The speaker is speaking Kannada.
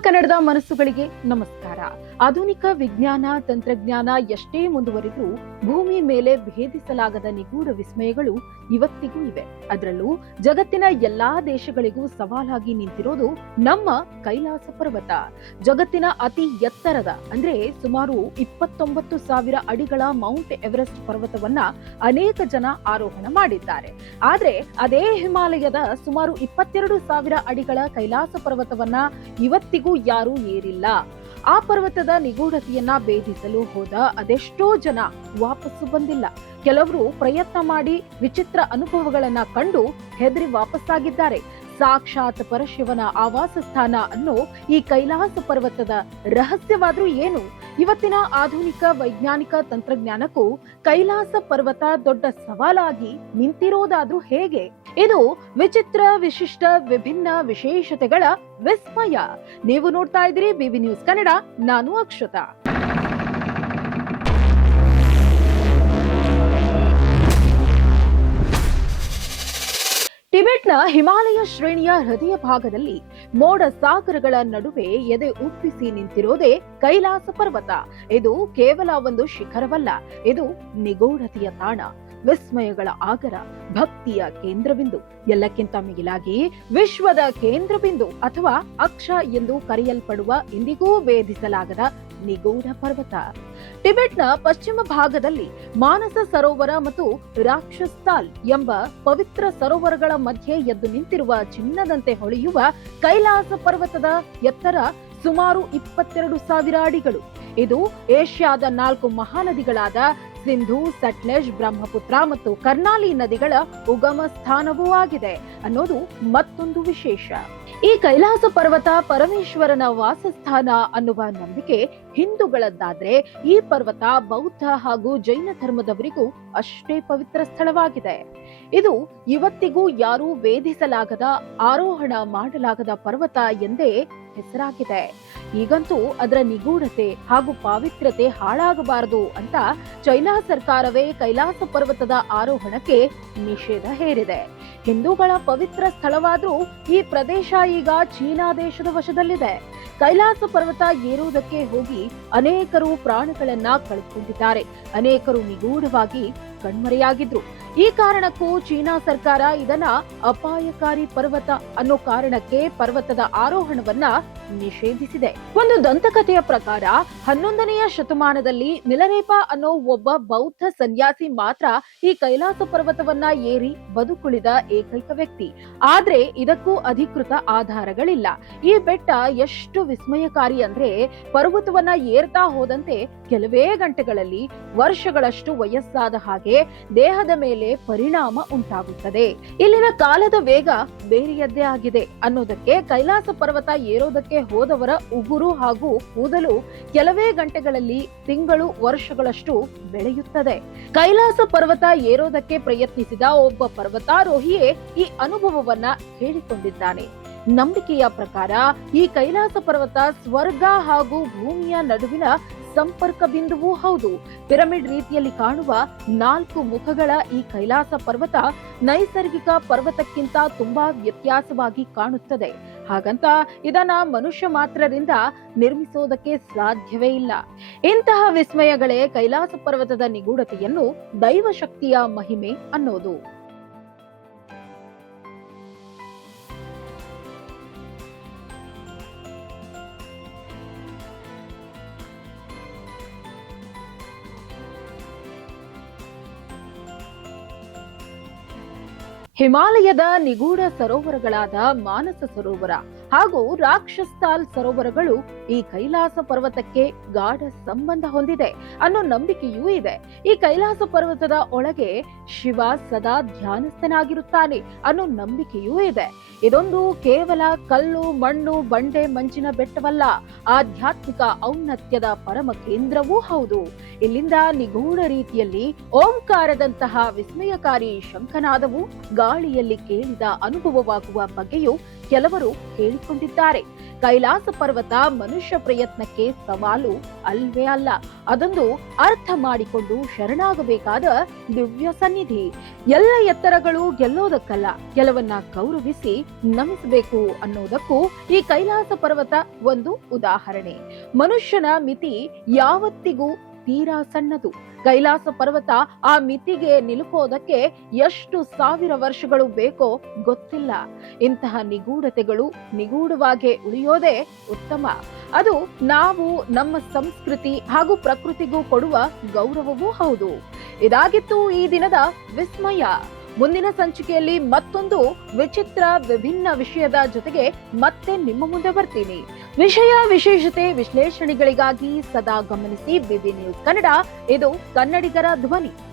ಕನ್ನಡದ ಮನಸ್ಸುಗಳಿಗೆ ನಮಸ್ಕಾರ. ಆಧುನಿಕ ವಿಜ್ಞಾನ ತಂತ್ರಜ್ಞಾನ ಎಷ್ಟೇ ಮುಂದುವರಿದ್ರೂ ಭೂಮಿ ಮೇಲೆ ಭೇದಿಸಲಾಗದ ನಿಗೂಢ ವಿಸ್ಮಯಗಳು ಇವತ್ತಿಗೂ ಇವೆ ಅದರಲ್ಲೂ ಜಗತ್ತಿನ ಎಲ್ಲಾ ದೇಶಗಳಿಗೂ ಸವಾಲಾಗಿ ನಿಂತಿರೋದು ನಮ್ಮ ಕೈಲಾಸ ಪರ್ವತ. ಜಗತ್ತಿನ ಅತಿ ಎತ್ತರದ, ಅಂದ್ರೆ ಸುಮಾರು ಇಪ್ಪತ್ತೊಂಬತ್ತು ಸಾವಿರ ಅಡಿಗಳ ಮೌಂಟ್ ಎವರೆಸ್ಟ್ ಪರ್ವತವನ್ನ ಅನೇಕ ಜನ ಆರೋಹಣ ಮಾಡಿದ್ದಾರೆ. ಆದ್ರೆ ಅದೇ ಹಿಮಾಲಯದ ಸುಮಾರು ಇಪ್ಪತ್ತೆರಡು ಸಾವಿರ ಅಡಿಗಳ ಕೈಲಾಸ ಪರ್ವತವನ್ನ ಇವತ್ತಿಗೂ ಯಾರೂ ಏರಿಲ್ಲ. ಆ ಪರ್ವತದ ನಿಗೂಢತೆಯನ್ನ ಭೇದಿಸಲು ಹೋದ ಅದೆಷ್ಟೋ ಜನ ವಾಪಸ್ಸು ಬಂದಿಲ್ಲ. ಕೆಲವರು ಪ್ರಯತ್ನ ಮಾಡಿ ವಿಚಿತ್ರ ಅನುಭವಗಳನ್ನ ಕಂಡು ಹೆದರಿ ವಾಪಸ್ಸಾಗಿದ್ದಾರೆ. ಸಾಕ್ಷಾತ್ ಪರಶಿವನ ಆವಾಸ ಸ್ಥಾನ ಅನ್ನೋ ಈ ಕೈಲಾಸ ಪರ್ವತದ ರಹಸ್ಯವಾದ್ರೂ ಏನು? ಇವತ್ತಿನ ಆಧುನಿಕ ವೈಜ್ಞಾನಿಕ ತಂತ್ರಜ್ಞಾನಕ್ಕೂ ಕೈಲಾಸ ಪರ್ವತ ದೊಡ್ಡ ಸವಾಲಾಗಿ ನಿಂತಿರೋದಾದ್ರೂ ಹೇಗೆ? ಇದು ವಿಚಿತ್ರ, ವಿಶಿಷ್ಟ, ವಿಭಿನ್ನ ವಿಶೇಷತೆಗಳ ವಿಸ್ಮಯ. ನೀವು ನೋಡ್ತಾ ಇದ್ದೀರಿ ಬಿವಿ ನ್ಯೂಸ್ ಕನ್ನಡ, ನಾನು ಅಕ್ಷತಾ. ಟಿಬೆಟ್ನ ಹಿಮಾಲಯ ಶ್ರೇಣಿಯ ಹೃದಯ ಭಾಗದಲ್ಲಿ ಮೋಡ ಸಾಗರಗಳ ನಡುವೆ ಎದೆ ಉಪ್ಪಿಸಿ ನಿಂತಿರೋದೇ ಕೈಲಾಸ ಪರ್ವತ. ಇದು ಕೇವಲ ಒಂದು ಶಿಖರವಲ್ಲ, ಇದು ನಿಗೂಢತೆಯ ತಾಣ. ವಿಸ್ಮಯಗಳ ಆಗರ, ಭಕ್ತಿಯ ಕೇಂದ್ರಬಿಂದು. ಎಲ್ಲಕ್ಕಿಂತ ಮಿಗಿಲಾಗಿ ವಿಶ್ವದ ಕೇಂದ್ರಬಿಂದು ಅಥವಾ ಅಕ್ಷ ಎಂದು ಕರೆಯಲ್ಪಡುವ ಇಂದಿಗೂ ಭೇದಿಸಲಾಗದ ನಿಗೂಢ ಪರ್ವತ. ಟಿಬೆಟ್ನ ಪಶ್ಚಿಮ ಭಾಗದಲ್ಲಿ ಮಾನಸ ಸರೋವರ ಮತ್ತು ರಾಕ್ಷಸ್ತಾಲ್ ಎಂಬ ಪವಿತ್ರ ಸರೋವರಗಳ ಮಧ್ಯೆ ಎದ್ದು ನಿಂತಿರುವ ಚಿನ್ನದಂತೆ ಹೊಳೆಯುವ ಕೈಲಾಸ ಪರ್ವತದ ಎತ್ತರ ಸುಮಾರು ಇಪ್ಪತ್ತೆರಡು ಸಾವಿರ ಅಡಿಗಳು. ಇದು ಏಷ್ಯಾದ ನಾಲ್ಕು ಮಹಾನದಿಗಳಾದ ಸಿಂಧು, ಸಟ್ಲೆಜ್, ಬ್ರಹ್ಮಪುತ್ರ ಮತ್ತು ಕರ್ನಾಲಿ ನದಿಗಳ ಉಗಮ ಸ್ಥಾನವೂ ಆಗಿದೆ ಅನ್ನೋದು ಮತ್ತೊಂದು ವಿಶೇಷ. ಈ ಕೈಲಾಸ ಪರ್ವತ ಪರಮೇಶ್ವರನ ವಾಸಸ್ಥಾನ ಅನ್ನುವ ನಂಬಿಕೆ ಹಿಂದೂಗಳದ್ದಾದ್ರೆ ಈ ಪರ್ವತ ಬೌದ್ಧ ಹಾಗೂ ಜೈನ ಧರ್ಮದವರಿಗೂ ಅಷ್ಟೇ ಪವಿತ್ರ ಸ್ಥಳವಾಗಿದೆ. ಇದು ಇವತ್ತಿಗೂ ಯಾರೂ ವೇಧಿಸಲಾಗದ ಆರೋಹಣ ಮಾಡಲಾಗದ ಪರ್ವತ ಎಂದೇ ಹೆಸರಾಗಿದೆ. ಈಗಂತೂ ಅದರ ನಿಗೂಢತೆ ಹಾಗೂ ಪಾವಿತ್ರ್ಯತೆ ಹಾಳಾಗಬಾರದು ಅಂತ ಚೈನಾ ಸರ್ಕಾರವೇ ಕೈಲಾಸ ಪರ್ವತದ ಆರೋಹಣಕ್ಕೆ ನಿಷೇಧ ಹೇರಿದೆ. ಹಿಂದೂಗಳ ಪವಿತ್ರ ಸ್ಥಳವಾದ್ರೂ ಈ ಪ್ರದೇಶ ಈಗ ಚೀನಾ ದೇಶದ ವಶದಲ್ಲಿದೆ. ಕೈಲಾಸ ಪರ್ವತ ಏರುವುದಕ್ಕೆ ಹೋಗಿ ಅನೇಕರು ಪ್ರಾಣಗಳನ್ನ ಕಳೆದುಕೊಂಡಿದ್ದಾರೆ ಅನೇಕರು ನಿಗೂಢವಾಗಿ ಕಣ್ಮರೆಯಾಗಿದ್ರು. ಈ ಕಾರಣಕ್ಕೂ ಚೀನಾ ಸರ್ಕಾರ ಇದನ್ನ ಅಪಾಯಕಾರಿ ಪರ್ವತ ಅನ್ನೋ ಕಾರಣಕ್ಕೆ ಪರ್ವತದ ಆರೋಹಣವನ್ನ ನಿಷೇಧಿಸಿದೆ. ಒಂದು ದಂತಕಥೆಯ ಪ್ರಕಾರ ಹನ್ನೊಂದನೆಯ ಶತಮಾನದಲ್ಲಿ ನಿಲರೇಪ ಅನ್ನೋ ಒಬ್ಬ ಬೌದ್ಧ ಸನ್ಯಾಸಿ ಮಾತ್ರ ಈ ಕೈಲಾಸ ಪರ್ವತವನ್ನ ಏರಿ ಬದುಕುಳಿದ ಏಕೈಕ ವ್ಯಕ್ತಿ. ಆದ್ರೆ ಇದಕ್ಕೂ ಅಧಿಕೃತ ಆಧಾರಗಳಿಲ್ಲ. ಈ ಬೆಟ್ಟ ಎಷ್ಟು ವಿಸ್ಮಯಕಾರಿ ಅಂದ್ರೆ ಪರ್ವತವನ್ನ ಏರ್ತಾ ಹೋದಂತೆ ಕೆಲವೇ ಗಂಟೆಗಳಲ್ಲಿ ವರ್ಷಗಳಷ್ಟು ವಯಸ್ಸಾದ ಹಾಗೆ ದೇಹದ ಮೇಲೆ ಪರಿಣಾಮ ಉಂಟಾಗುತ್ತದೆ. ಇಲ್ಲಿನ ಕಾಲದ ವೇಗ ಬೇರೆಯದ್ದೇ ಆಗಿದೆ. ಅನ್ನೋದಕ್ಕೆ ಕೈಲಾಸ ಪರ್ವತ ಏರೋದಕ್ಕೆ ಹೋದವರ ಉಗುರು ಹಾಗೂ ಕೂದಲು ಕೆಲವೇ ಗಂಟೆಗಳಲ್ಲಿ ತಿಂಗಳು, ವರ್ಷಗಳಷ್ಟು ಬೆಳೆಯುತ್ತದೆ. ಕೈಲಾಸ ಪರ್ವತ ಏರೋದಕ್ಕೆ ಪ್ರಯತ್ನಿಸಿದ ಒಬ್ಬ ಪರ್ವತಾರೋಹಿಯೇ ಈ ಅನುಭವವನ್ನ ಹೇಳಿಕೊಂಡಿದ್ದಾನೆ. ನಂಬಿಕೆಯ ಪ್ರಕಾರ ಈ ಕೈಲಾಸ ಪರ್ವತ ಸ್ವರ್ಗ ಹಾಗೂ ಭೂಮಿಯ ನಡುವಿನ ಸಂಪರ್ಕ ಬಿಂದುವೂ ಹೌದು. ಪಿರಮಿಡ್ ರೀತಿಯಲ್ಲಿ ಕಾಣುವ ನಾಲ್ಕು ಮುಖಗಳ ಈ ಕೈಲಾಸ ಪರ್ವತ ನೈಸರ್ಗಿಕ ಪರ್ವತಕ್ಕಿಂತ ತುಂಬಾ ವ್ಯತ್ಯಾಸವಾಗಿ ಕಾಣುತ್ತದೆ. ಹಾಗಂತ ಇದನ್ನ ಮನುಷ್ಯ ಮಾತ್ರರಿಂದ ನಿರ್ಮಿಸೋದಕ್ಕೆ ಸಾಧ್ಯವೇ ಇಲ್ಲ. ಇಂತಹ ವಿಸ್ಮಯಗಳೇ ಕೈಲಾಸ ಪರ್ವತದ ನಿಗೂಢತೆಯನ್ನು ದೈವಶಕ್ತಿಯ ಮಹಿಮೆ ಅನ್ನೋದು. ಹಿಮಾಲಯದ ನಿಗೂಢ ಸರೋವರಗಳಾದ ಮಾನಸ ಸರೋವರ ಹಾಗೂ ರಾಕ್ಷಸ್ತಾಲ್ ಸರೋವರಗಳು ಈ ಕೈಲಾಸ ಪರ್ವತಕ್ಕೆ ಗಾಢ ಸಂಬಂಧ ಹೊಂದಿದೆ ಅನ್ನೋ ನಂಬಿಕೆಯೂ ಇದೆ. ಈ ಕೈಲಾಸ ಪರ್ವತದ ಒಳಗೆ ಶಿವ ಸದಾ ಧ್ಯಾನಸ್ಥನಾಗಿರುತ್ತಾನೆ ಅನ್ನೋ ನಂಬಿಕೆಯೂ ಇದೆ. ಇದೊಂದು ಕೇವಲ ಕಲ್ಲು, ಮಣ್ಣು, ಬಂಡೆ, ಮಂಚಿನ ಬೆಟ್ಟವಲ್ಲ. ಆಧ್ಯಾತ್ಮಿಕ ಔನ್ನತ್ಯದ ಪರಮ ಕೇಂದ್ರವೂ ಹೌದು. ಇಲ್ಲಿಂದ ನಿಗೂಢ ರೀತಿಯಲ್ಲಿ ಓಂಕಾರದಂತಹ ವಿಸ್ಮಯಕಾರಿ ಶಂಖನಾದವು ಗಾಳಿಯಲ್ಲಿ ಕೇಳಿದ ಅನುಭವವಾಗುವ ಬಗ್ಗೆಯೂ ಕೆಲವರು ಹೇಳಿಕೊಂಡಿದ್ದಾರೆ. ಕೈಲಾಸ ಪರ್ವತ ಮನುಷ್ಯ ಪ್ರಯತ್ನಕ್ಕೆ ಸವಾಲು ಅಲ್ವೇ ಅಲ್ಲ. ಅದೊಂದು ಅರ್ಥ ಮಾಡಿಕೊಂಡು ಶರಣಾಗಬೇಕಾದ ದಿವ್ಯ ಸನ್ನಿಧಿ. ಎಲ್ಲ ಎತ್ತರಗಳು ಗೆಲ್ಲೋದಕ್ಕಲ್ಲ, ಕೆಲವನ್ನ ಗೌರವಿಸಿ ನಮಿಸಬೇಕು ಅನ್ನೋದಕ್ಕೂ ಈ ಕೈಲಾಸ ಪರ್ವತ ಒಂದು ಉದಾಹರಣೆ. ಮನುಷ್ಯನ ಮಿತಿ ಯಾವತ್ತಿಗೂ ತೀರಾ ಸಣ್ಣದು. ಕೈಲಾಸ ಪರ್ವತ ಆ ಮಿತಿಗೆ ನಿಲುಕೋದಕ್ಕೆ ಎಷ್ಟು ಸಾವಿರ ವರ್ಷಗಳು ಬೇಕೋ ಗೊತ್ತಿಲ್ಲ. ಇಂತಹ ನಿಗೂಢತೆಗಳು ನಿಗೂಢವಾಗಿ ಉಳಿಯೋದೇ ಉತ್ತಮ. ಅದು ನಾವು ನಮ್ಮ ಸಂಸ್ಕೃತಿ ಹಾಗೂ ಪ್ರಕೃತಿಗೂ ಕೊಡುವ ಗೌರವವೂ ಹೌದು. ಇದಾಗಿತ್ತು ಈ ದಿನದ ವಿಸ್ಮಯ. ಮುಂದಿನ ಸಂಚಿಕೆಯಲ್ಲಿ ಮತ್ತೊಂದು ವಿಚಿತ್ರ ವಿಭಿನ್ನ ವಿಷಯದ ಜೊತೆಗೆ ಮತ್ತೆ ನಿಮ್ಮ ಮುಂದೆ ಬರ್ತೀನಿ. ವಿಷಯ ವಿಶೇಷತೆ ವಿಶ್ಲೇಷಣೆಗಳಿಗಾಗಿ ಸದಾ ಗಮನಿಸಿ ಬಿಬಿ ನ್ಯೂಸ್ ಕನ್ನಡ ಇದು ಕನ್ನಡಿಗರ ಧ್ವನಿ.